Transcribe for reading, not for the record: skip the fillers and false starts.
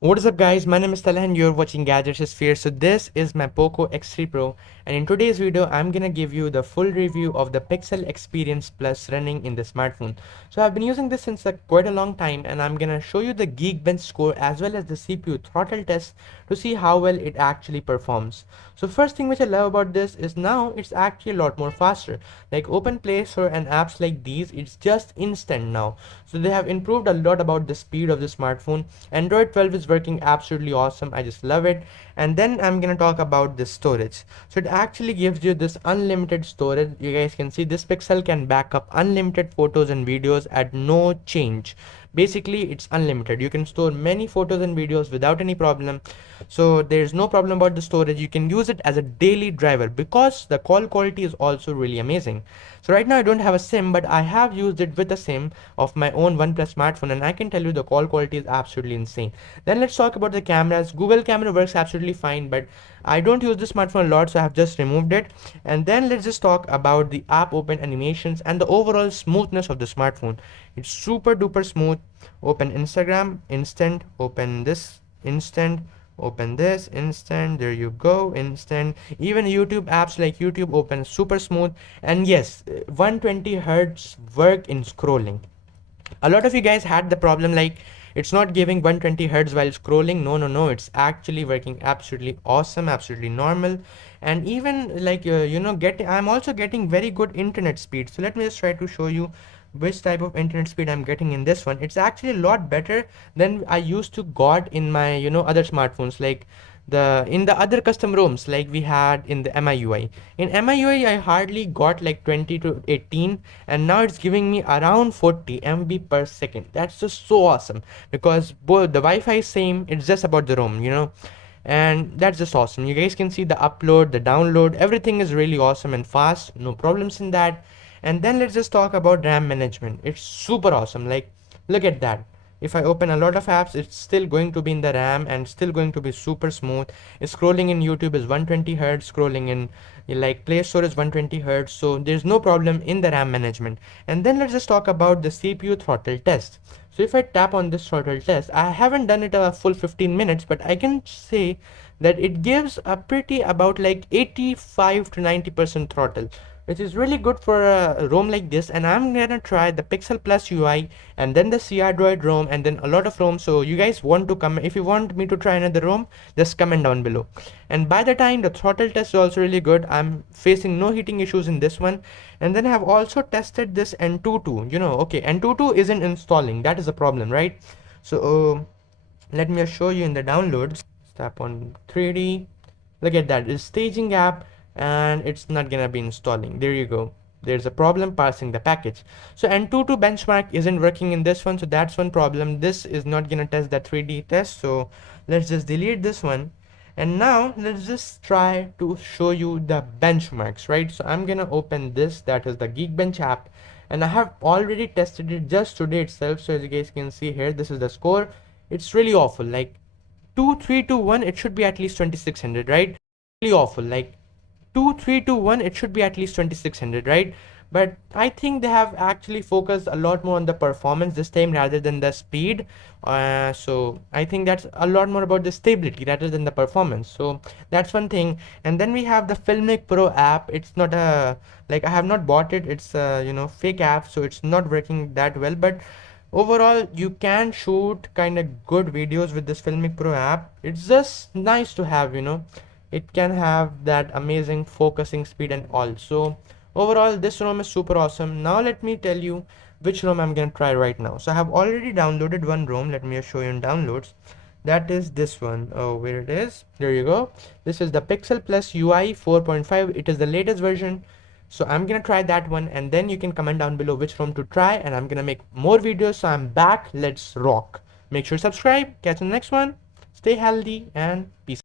What is up guys, my name is Talha and you're watching Gadgets Sphere. So this is my Poco X3 Pro, and in today's video I'm gonna give you the full review of the Pixel Experience Plus running in the smartphone. So I've been using this since quite a long time, and I'm gonna show you the Geekbench score as well as the CPU throttle test to see how well it actually performs. So first thing which I love about this is now it's actually a lot more faster. Like open Play Store and apps like these, it's just instant now. So they have improved a lot about the speed of the smartphone. Android 12 is working absolutely awesome. I just love it. And then I'm gonna talk about the storage. So it actually gives you this unlimited storage. You guys can see this Pixel can back up unlimited photos and videos at no change. Basically it's unlimited. You can store many photos and videos without any problem. So there's no problem about the storage. You can use it as a daily driver because the call quality is also really amazing. So right now I don't have a SIM, but I have used it with a SIM of my own OnePlus smartphone, and I can tell you the call quality is absolutely insane. Then let's talk about the cameras. Google camera works absolutely fine, but I don't use this smartphone a lot, so I have just removed it. And then let's just talk about the app open animations and the overall smoothness of the smartphone. It's super duper smooth. Open Instagram, instant. Open this, instant. Open this, instant. There you go, instant. Even YouTube apps like YouTube open super smooth. And yes, 120 hertz work in scrolling. A lot of you guys had the problem like it's not giving 120 hertz while scrolling. No, it's actually working absolutely awesome, absolutely normal. And even like I'm also getting very good internet speed. So let me just try to show you which type of internet speed I'm getting in this one. It's actually a lot better than I used to got in my other smartphones, like in the other custom ROMs like we had in the MIUI. In MIUI I hardly got like 20 to 18, and now it's giving me around 40 MB per second. That's just so awesome because both the Wi-Fi is same, it's just about the ROM. And that's just awesome. You guys can see the upload, the download, everything is really awesome and fast, no problems in that. And then let's just talk about RAM management. It's super awesome. Like look at that. If I open a lot of apps, it's still going to be in the RAM and still going to be super smooth. Scrolling in YouTube is 120 hertz, scrolling in like Play Store is 120 hertz, so there's no problem in the RAM management. And then let's just talk about the CPU throttle test. So if I tap on this throttle test, I haven't done it a full 15 minutes, but I can say that it gives a pretty about like 85 to 90% throttle, which is really good for a ROM like this. And I'm gonna try the Pixel Plus UI and then the CRDroid ROM and then a lot of ROM. So you guys want to come, if you want me to try another ROM, just comment down below. And by the time the throttle test is also really good, I'm facing no heating issues in this one. And then I have also tested this N22. Okay, N22 isn't installing, that is a problem, right? So let me show you in the downloads. Tap on 3D. Look at that, it's staging app and it's not gonna be installing. There you go, there's a problem parsing the package. So N22 benchmark isn't working in this one, so that's one problem. This is not gonna test that 3D test, so let's just delete this one. And now let's just try to show you the benchmarks, right? So I'm gonna open this, that is the Geekbench app, and I have already tested it just today itself. So as you guys can see here, this is the score. It's really awful, like 2 3 2 1, it should be at least 2600, right? Really awful, like 2 3 2 1, it should be at least 2600, right? But I think they have actually focused a lot more on the performance this time rather than the speed. So I think that's a lot more about the stability rather than the performance. So that's one thing. And then we have the Filmic Pro app. It's not a, like, I have not bought it, it's a fake app, so it's not working that well. But overall you can shoot kind of good videos with this Filmic Pro app. It's just nice to have. It can have that amazing focusing speed and all. So overall this ROM is super awesome. Now let me tell you which ROM I'm gonna try right now. So I have already downloaded one ROM. Let me show you in downloads. That is this one. Oh, where it is, there you go. This is the Pixel Plus UI 4.5. it is the latest version. So I'm gonna try that one, and then you can comment down below which ROM to try, and I'm gonna make more videos. So I'm back, let's rock. Make sure to subscribe. Catch you in the next one. Stay healthy and peace.